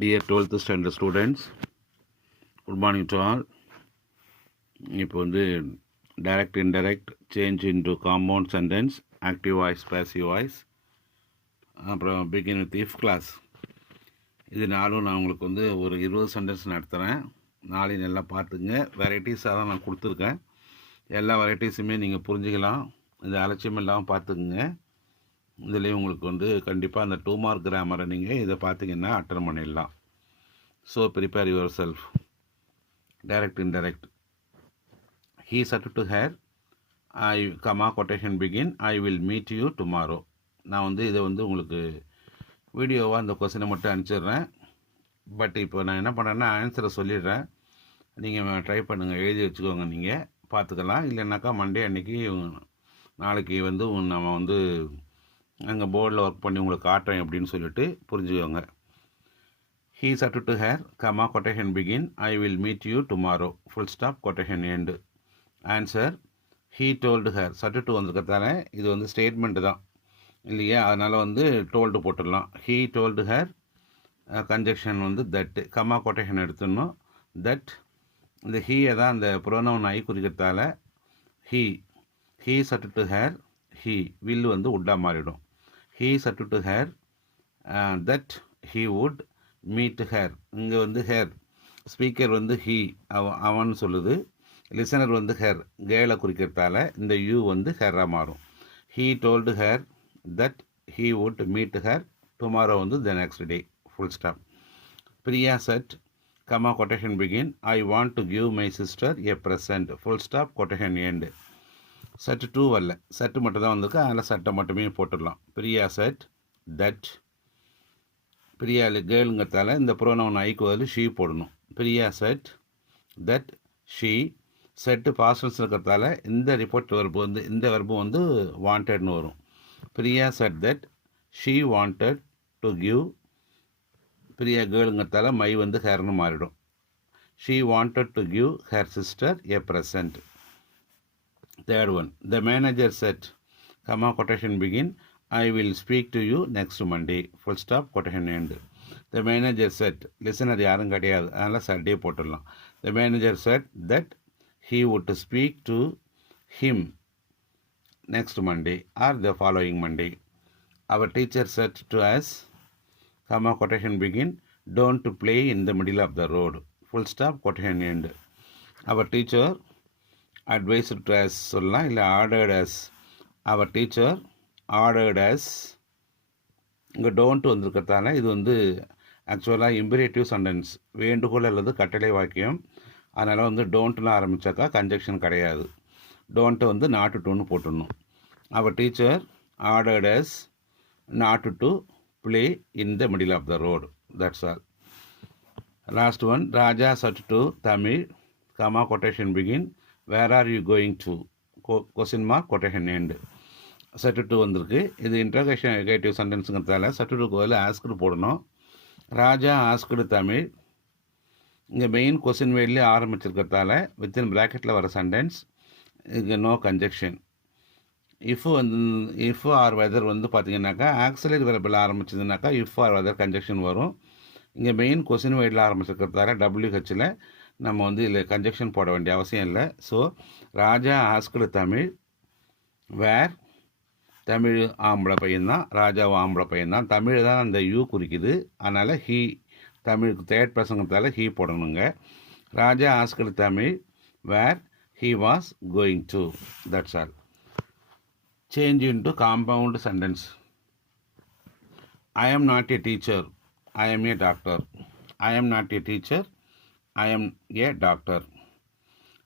Dear 12th standard students, good morning to all. இப்போ வந்து direct indirect change into compound sentence, active voice, passive voice, அப்புறம் begin with if class. இது நாளும் நான் உங்களுக்கு வந்து ஒரு 20 சென்டென்ஸ் நடத்துகிறேன். நாளையும் நல்லா பார்த்துங்க. வெரைட்டிஸாக தான் நான் கொடுத்துருக்கேன். எல்லா வெரைட்டிஸுமே நீங்கள் புரிஞ்சுக்கலாம். இந்த அலட்சியம் இல்லாமல் பார்த்துக்குங்க. இதுலேயும் உங்களுக்கு வந்து கண்டிப்பாக அந்த 2 மார்க் கிராமரை நீங்கள் இதை பார்த்தீங்கன்னா அட்டன் பண்ணிடலாம். So prepare your self. Direct indirect. He said to her, quotation begin, I will meet you tomorrow. நான் வந்து இதை வந்து உங்களுக்கு வீடியோவாக அந்த கொஸ்டினை மட்டும் அனுப்பிச்சிடுறேன். பட் இப்போ நான் என்ன பண்ணுறேன்னா ஆன்சரை சொல்லிடுறேன். நீங்கள் ட்ரை பண்ணுங்கள், எழுதி வச்சுக்கோங்க, நீங்கள் பார்த்துக்கலாம். இல்லைனாக்கா மண்டே அன்றைக்கி நாளைக்கு வந்து நம்ம வந்து அங்கே போர்டில் ஒர்க் பண்ணி உங்களுக்கு காட்டுறேன் அப்படின்னு சொல்லிட்டு புரிஞ்சுக்கோங்க. He said to her, quotation begin, I will meet you tomorrow, full stop, quotation end. Answer, he told her. said to வந்திருக்கிறதால இது வந்து ஸ்டேட்மெண்ட் தான் இல்லையா, அதனால் வந்து டோல்டு போட்டுடலாம். he told her, கன்ஜெக்ஷன் வந்து தட், கொட்டேஷன் எடுத்துடணும். தட் இந்த ஹீயை தான் அந்த ப்ரோனவுன் ஐ குறிக்கிறதால he said to her, he will வந்து உட்டா மாறிடும். he said to her that he would meet her. இங்கே வந்து ஹேர், ஸ்பீக்கர் வந்து ஹீ அவன் சொல்லுது, லிசனர் வந்து ஹேர் கேலை குறிக்கிறதால இந்த யூ வந்து ஹேராக மாறும். he told her that he would meet her tomorrow வந்து the next day, full stop. Priya said, quotation begin, I want to give my sister a present, full stop, quotation end. Said to வரல, said மட்டும் தான் வந்திருக்கு, அதில் சட்டை மட்டுமே போட்டுடலாம். Priya said that, Priya கேளுங்கிறதால இந்த ப்ரோனவுன் ஐக்கு பதில் ஷீ போடணும். Priya said that she, said past tense இருக்கிறதால இந்த ரிப்போர்ட் வெர்பு வந்து இந்த வெர்பு வந்து வாண்டட்னு வரும். Priya said that she wanted to give, Priya கேளுங்கிறதால மை வந்து ஹேர்னு மாறிடும். She wanted to give her sister a present. Third one, the manager said, quotation begin, I will speak to you next Monday, full stop, quotation end. The manager said, listener யாரும் கிடையாது, அதனால் சட்டே போட்டுடலாம். The manager said that he would speak to him next Monday or the following Monday. Our teacher said to us, quotation begin, don't play in the middle of the road, full stop, quotation end. Our teacher advised to us சொல்லலாம், இல்லை ordered as. அவர் teacher ordered as. இங்கே don't வந்திருக்கிறதால இது வந்து ஆக்சுவலாக imperative sentence, வேண்டுகோள் அல்லது கட்டளை வாக்கியம். அதனால் வந்து டோன்ட்னு ஆரம்பித்தாக்கா கன்ஜெக்ஷன் கிடையாது. டோன்ட்டு வந்து நாட் டுன்னு போட்டுடணும். Our teacher ordered us not to play in the middle of the road. That's all. Last one, Raja said to Tamil, quotation begin, where are you going to, question mark, quotation end. சட்டு to வந்திருக்கு, இது interrogation negative சென்டென்ஸுங்கிறதால சட்டு டுக்கு பதில் asked போடணும். ராஜா asked Tamil, இங்கே main question வேர்ட்லேயே ஆரம்பிச்சிருக்கிறதால வித்தின் ப்ராக்கெட்டில் வர சென்டென்ஸ், இங்கே no conjunction. If or whether வந்து பார்த்தீங்கன்னாக்கா ஆக்சிலரி வெர்பில் ஆரம்பிச்சதுனாக்கா இஃப் ஆர் வெதர் கன்ஜெக்ஷன் வரும். இங்கே மெயின் கொஸ்டின் வேர்டில் ஆரம்பிச்சிருக்கிறதால WHல் நம்ம வந்து இதில் கன்ஜெக்ஷன் போட வேண்டிய அவசியம் இல்லை. ஸோ ராஜா ஆஸ்க்டு தமிழ், வேர் தமிழ் ஆம்பளை பையன்தான், ராஜாவும் ஆம்பளை பையன்தான், தமிழ் தான் அந்த யூ குறிக்குது, அதனால் ஹீ தமிழுக்கு தேர்ட் பர்சங்கிறதால ஹீ போடணுங்க. Raja asked Tamil where he was going to. That's all. Change into compound sentence. I am not a teacher, I am a doctor. I am not a teacher, I am a doctor.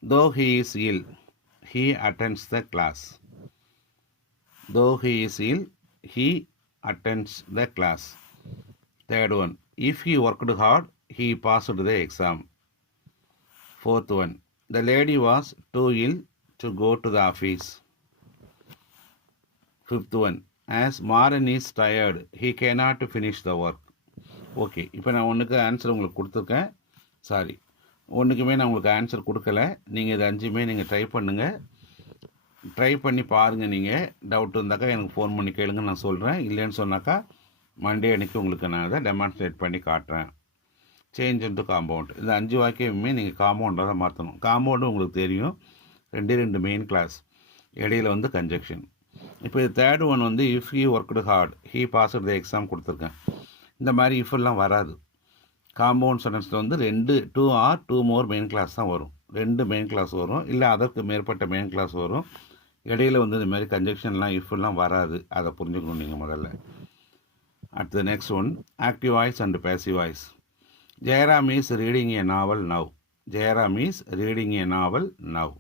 Though he is ill, he attends the class. Though he is ill, he attends the class. Third one, if he worked hard, he passed the exam. Fourth one, the lady was too ill to go to the office. Fifth one, as Maran is tired, he cannot finish the work. Okay, இப்போ நான் ஒன்றுக்கு answer உங்களுக்கு கொடுத்துருக்கேன். Sorry, ஒன்றுக்குமே நான் உங்களுக்கு answer கொடுக்கல. நீங்கள் இது 5மே நீங்கள் ட்ரை பண்ணுங்கள். ட்ரை பண்ணி பாருங்கள். நீங்கள் டவுட் இருந்தாக்கா எனக்கு ஃபோன் பண்ணி கேளுங்க, நான் சொல்கிறேன். இல்லைன்னு சொன்னாக்கா மண்டே அன்றைக்கி உங்களுக்கு நான் அதை டெமான்ஸ்ட்ரேட் பண்ணி காட்டுறேன். Change into compound. இந்த 5 வாக்கியமுமே நீங்கள் காம்பவுண்டாக தான் மாற்றணும். காம்பவுண்டு உங்களுக்கு தெரியும், 2 மெயின் கிளாஸ், இடையில வந்து கன்ஜெக்ஷன். இப்போ இது தேர்ட் ஒன் வந்து if he worked heart he passed the exam கொடுத்துருக்கேன். இந்த மாதிரி இஃபெல்லாம் வராது. காம்பவுண்ட் சென்டென்ஸில் வந்து 2 ஆர் 2 மோர் மெயின் கிளாஸ் தான் வரும். 2 மெயின் கிளாஸ் வரும், இல்லை அதற்கு மேற்பட்ட மெயின் கிளாஸ் வரும். இடையில வந்து இந்த மாதிரி கன்ஜெக்ஷன்லாம் இஃபெல்லாம் வராது. அதை புரிஞ்சுக்கணும் நீங்கள் முதல்ல. அடுத்தது next one, active voice and passive voice. Jayaram is reading a novel now. Jayaram is reading a novel now.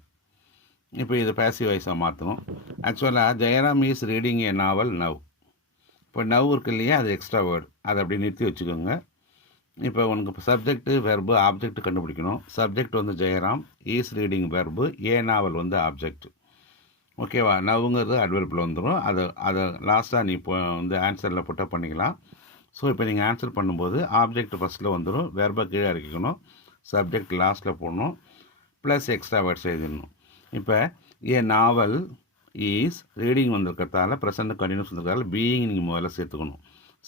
இப்போ இது பேசிவ் வாய்ஸாக மாற்றணும். ஆக்சுவலாக Jayaram is reading a novel now. இப்போ நவ் இருக்கு இல்லையா, அது எக்ஸ்ட்ரா வேர்டு, அதை அப்படி நிறுத்தி வச்சுக்கோங்க. இப்போ உனக்கு சப்ஜெக்ட்டு வெர்பு ஆப்ஜெக்ட் கண்டுபிடிக்கணும். சப்ஜெக்ட் வந்து ஜெயராம், ஈஸ் ரீடிங் வெர்பு, ஏ நாவல் வந்து ஆப்ஜெக்ட். ஓகேவா? நவுங்கிறது அட்வெர்பில் வந்துடும். அதை லாஸ்ட்டாக நீ இப்போ வந்து ஆன்சரில் புட்டப் பண்ணிக்கலாம். ஸோ இப்போ நீங்கள் ஆன்சர் பண்ணும்போது ஆப்ஜெக்ட் ஃபஸ்ட்டில் வந்துடும், வெர்பை கீழே இறக்கிக்கணும், சப்ஜெக்ட் லாஸ்ட்டில் போடணும், ப்ளஸ் எக்ஸ்ட்ரா வேர்ட்ஸ் எழுதிடணும். இப்போ ஏ நாவல் ஈஸ் ரீடிங் வந்திருக்கிறதால ப்ரெசன்ட் கண்டினியூஸ் வந்திருக்கிறதால பீயிங் நீங்கள் முதல்ல சேர்த்துக்கணும்.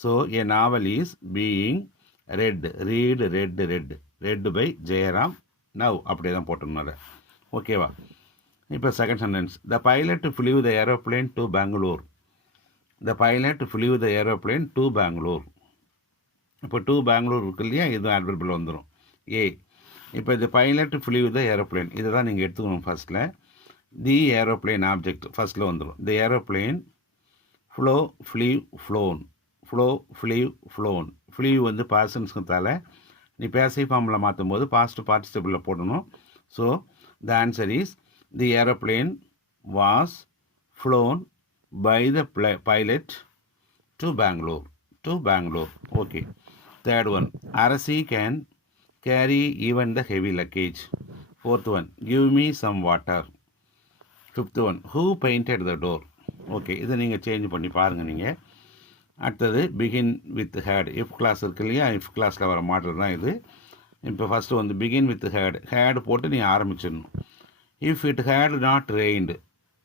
So a novel is being read, read read read, read by Jayaram now, அப்படியே தான் போட்டணும் அதை. ஓகேவா? இப்போ second sentence, the pilot flew the aeroplane to Bangalore. The pilot flew the aeroplane to Bangalore. இப்போ டு பெங்களூர் இருக்கு இல்லையா, இது அட்வெர்பில் வந்துடும் ஏ. இப்போ இந்த பைலட் ஃப்ளூ த ஏரோப்ளேன் இதை தான் நீங்கள் எடுத்துக்கணும். ஃபஸ்ட்டில் தி ஏரோப்ளேன் ஆப்ஜெக்ட் ஃபஸ்ட்டில் வந்துடும். த aeroplane flow flea flown, flow flea flown. Flea வந்து பாஸ்டன்ஸ்கிறதால நீ பேசிவ் ஃபார்மில் மாற்றும் போது பாஸ்ட் பார்ட்டிசிபிளில் போடணும். So the answer is the aeroplane was flown by the pilot to Bangalore. To Bangalore. Okay. Third one, Arasi can carry even the heavy luggage. Fourth one, give me some water. Fifth one, who painted the door. Okay, இதை நீங்கள் change பண்ணி பாருங்கள் நீங்கள். அடுத்தது begin with had. If clause இருக்கு இல்லையா, if கிளாஸில் வர மாடல் தான் இது. இப்போ ஃபஸ்ட்டு வந்து பிகின் வித் ஹேட், ஹேட் போட்டு நீ ஆரம்பிச்சிடணும். If it had not rained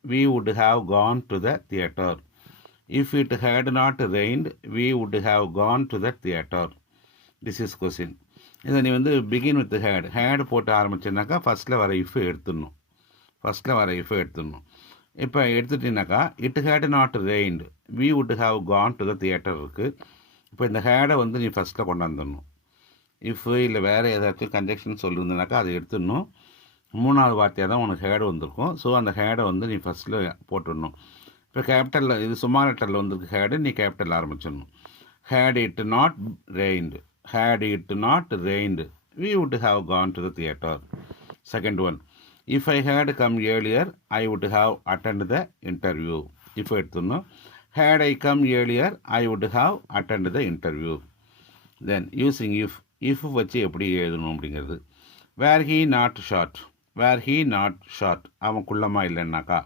we would have gone to the theatre. If it had not rained we would have gone to the theatre. This is question. இதை நீ வந்து begin with had, had போட்டு ஆரம்பிச்சேன்னாக்கா ஃபஸ்ட்டில் வர if எடுத்துடணும். ஃபஸ்ட்டில் வர if எடுத்துடணும். இப்போ எடுத்துட்டீங்கன்னாக்கா it had not rained we would have gone to the theatre இருக்குது. இப்போ இந்த ஹேடை வந்து நீ ஃபஸ்ட்டில் கொண்டாந்துடணும். இஃப் இல்லை வேறு ஏதாச்சும் கன்ஜெக்ஷன் சொல்லியிருந்தனாக்கா அதை எடுத்துடணும். மூணாவது வார்த்தையாக தான் உனக்கு ஹேடு வந்திருக்கும். ஸோ அந்த ஹேடை வந்து நீ ஃபஸ்ட்டில் போட்டுடணும். இப்போ கேபிட்டலில், இது சும்மா லெட்டரில் வந்திருக்கு ஹேடு, நீ கேபிட்டல் ஆரம்பிச்சிடணும். Had it not rained, had it not rained we would have gone to the theatre. Second one, if I had come earlier I would have attended the interview. இப்போ எடுத்துடணும். had I come earlier I would have attended the interview. Then using if வச்சு எப்படி எழுதணும் அப்படிங்கிறது. were he not short, were he not short, அவன் குள்ளமாக இல்லைன்னாக்கா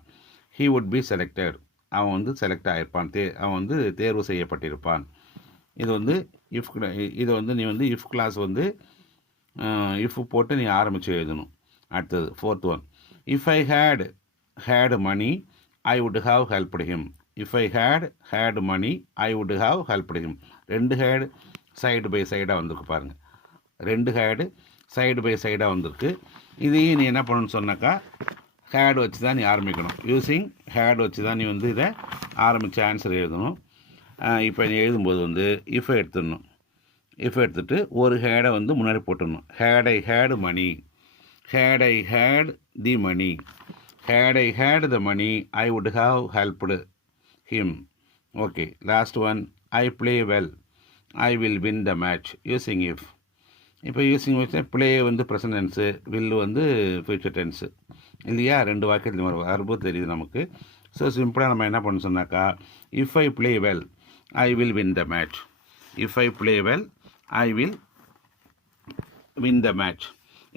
he would be selected, அவன் வந்து செலக்ட் ஆகிருப்பான், அவன் வந்து தேர்வு செய்யப்பட்டிருப்பான். இது வந்து இஃப், இது வந்து நீ வந்து இஃப் கிளாஸ் வந்து இஃப் போட்டு நீ ஆரம்பித்து எழுதணும். அடுத்தது fourth one, if I had money I would have helped him. If I had money I would have helped him. 2 had side by சைடாக வந்திருக்கு பாருங்கள். 2 ஹேடு சைடு பை சைடாக வந்திருக்கு. இதையும் நீ என்ன பண்ணணும்னு சொன்னாக்கா ஹேட் வச்சு தான் நீ ஆரம்பிக்கணும். யூஸிங் ஹேட் வச்சு தான் நீ வந்து இதை ஆரம்பித்து ஆன்சர் எழுதணும். இப்போ நீ எழுதும்போது வந்து இஃப் எடுத்துடணும். இஃப் எடுத்துகிட்டு ஒரு ஹேடை வந்து முன்னாடி போட்டுடணும். Had I had money, had I had the money, had I had the money I would have helped him. Okay. Last one, I play well I will win the match. Using if. இப்போ using வச்சு play வந்து present tense, will வந்து future tense இல்லையா. 2 வாக்கியத்தில் வரும் அர்பம் தெரியுது நமக்கு. So சிம்பிளாக நம்ம என்ன பண்ண சொன்னாக்கா if I play well I will win the match. If I play well I will win the match.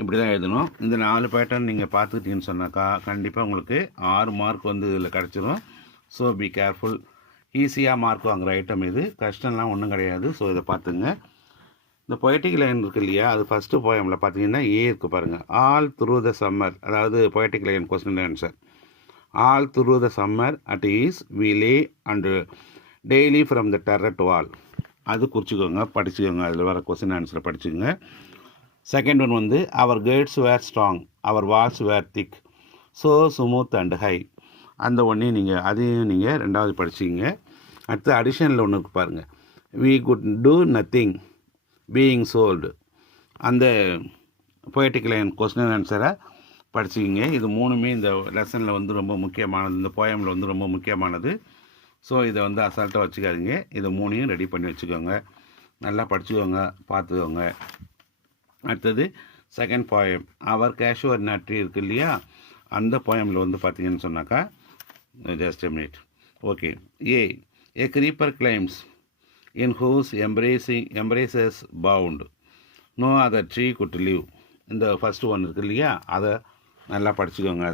இப்படி தான் எழுதணும். இந்த 4 பேட்டர்ன் நீங்கள் பார்த்துக்கிட்டீங்கன்னு சொன்னாக்கா கண்டிப்பாக உங்களுக்கு 6 மார்க் வந்து இதில் கிடச்சிரும். So be careful. ஈஸியாக மார்க் வாங்குகிற ஐட்டம் இது, கஷ்டம்லாம் ஒன்றும் கிடையாது. ஸோ இதை பார்த்துங்க. இந்த பொயட்டிக் லைன் இருக்குது இல்லையா, அது ஃபஸ்ட்டு போயமில் பார்த்தீங்கன்னா ஏ இருக்குது பாருங்கள். ஆல் த்ரூ த சம்மர், அதாவது poetic line question answer. All through the summer at ease we lay and daily from the terraced wall. அது குறிச்சிக்கோங்க, படிச்சுக்கோங்க. அதில் வர கொஸ்டின் ஆன்சரை படிச்சுக்கோங்க. செகண்ட் ஒன் வந்து our gates were strong, our walls were thick, so smooth and high. அந்த ஒன்றையும் நீங்கள் அதையும் நீங்கள் ரெண்டாவது படிச்சிங்க. அடுத்து அடிஷனில் ஒன்று இருக்கு பாருங்கள். We could do nothing being sold. அந்த பொயட்டிக் லைன் கொஸ்டின் ஆன்சரை படிச்சுக்கிங்க. இது மூணுமே இந்த லெசனில் வந்து ரொம்ப முக்கியமானது, இந்த போயமில் வந்து ரொம்ப முக்கியமானது. ஸோ இதை வந்து அசால்ட்டாக வச்சுக்காதீங்க. இதை மூணையும் ரெடி பண்ணி வச்சுக்கோங்க, நல்லா படிச்சுக்கோங்க, பார்த்துக்கோங்க. அடுத்தது செகண்ட் போயம், அவர் கேஷுவர் நட்ரி இருக்குது இல்லையா, அந்த போயமில் வந்து பார்த்தீங்கன்னு சொன்னாக்கா, just a minute. Okay. A creeper climbs in whose embraces bound no other tree could live. இந்த ஃபஸ்ட்டு ஒன் இருக்குது இல்லையா, அதை நல்லா படிச்சுக்கோங்க.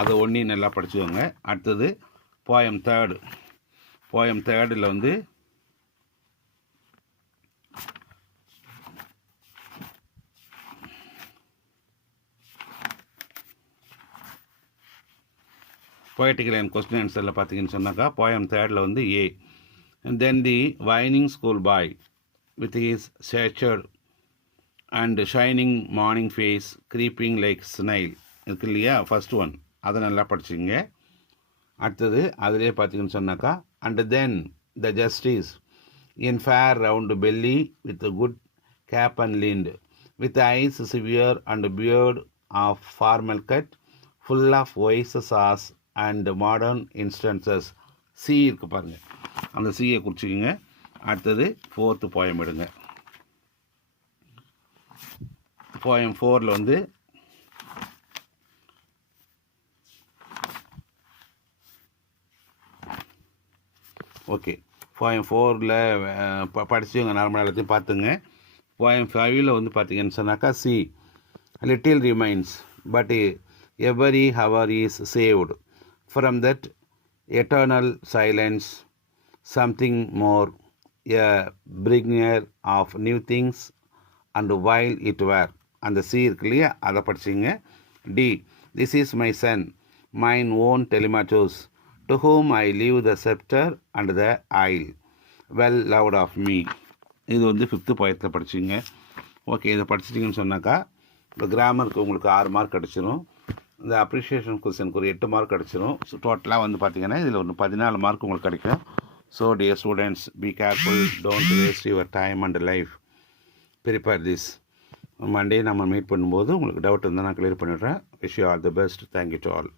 அதை ஒன்றையும் நல்லா படிச்சுக்கோங்க. அடுத்தது போயம் தேர்டில் வந்து பொயட்டிக்கல் அண்ட் கொஸ்டின் ஆன்சரில் பார்த்தீங்கன்னு சொன்னாக்கா, போயம் தேர்டில் வந்து A. Then the whining school boy with his ஸ்டேச்சர்ட் and shining morning face creeping like snail இருக்கு இல்லையா, ஃபஸ்ட் ஒன், அதை நல்லா படிச்சுங்க. அடுத்தது அதிலே பார்த்தீங்கன்னு சொன்னாக்கா, and then the justice in fair round belly with good cap and lined with eyes severe and beard of formal cut full of wise saws and modern instances. C இருக்கு பாருங்கள், அந்த சியை குறிச்சிக்கிங்க. அடுத்தது ஃபோர்த்து போயம் எடுங்க. Poem 4ல் வந்து okay, poem 4ல் படிச்சுங்க, நார்மலாக எல்லாத்தையும் பார்த்துங்க. போயம் 5ல் வந்து பார்த்தீங்கன்னு சொன்னாக்கா, C little remains but every hour is saved from that eternal silence, something more, a bringer of new things and while it were. அந்த சி இருக்கு இல்லையா, அதை படிச்சிங்க. D, this is my son, mine own Telemachus, to whom I leave the scepter and the isle, well loved of me. இது வந்து 5th போயத்தில் படிச்சிங்க. Okay, இதை படிச்சிட்டிங்கன்னு சொன்னாக்கா, இப்போ கிராமருக்கு உங்களுக்கு 6 மார்க் கிடச்சிரும். இந்த அப்ரிஷியேஷன் கொஸ்டினுக்கு ஒரு 8 மார்க் கிடச்சிரும். ஸோ டோட்டலாக வந்து பார்த்தீங்கன்னா இதில் ஒரு 14 மார்க் உங்களுக்கு கிடைக்கும். So dear students, be careful, don't waste your time and life, prepare this. Monday நம்ம மீட் பண்ணும்போது உங்களுக்கு டவுட் இருந்தால் நான் கிளியர் பண்ணிவிடுறேன். Wish you all the best. Thank you to all.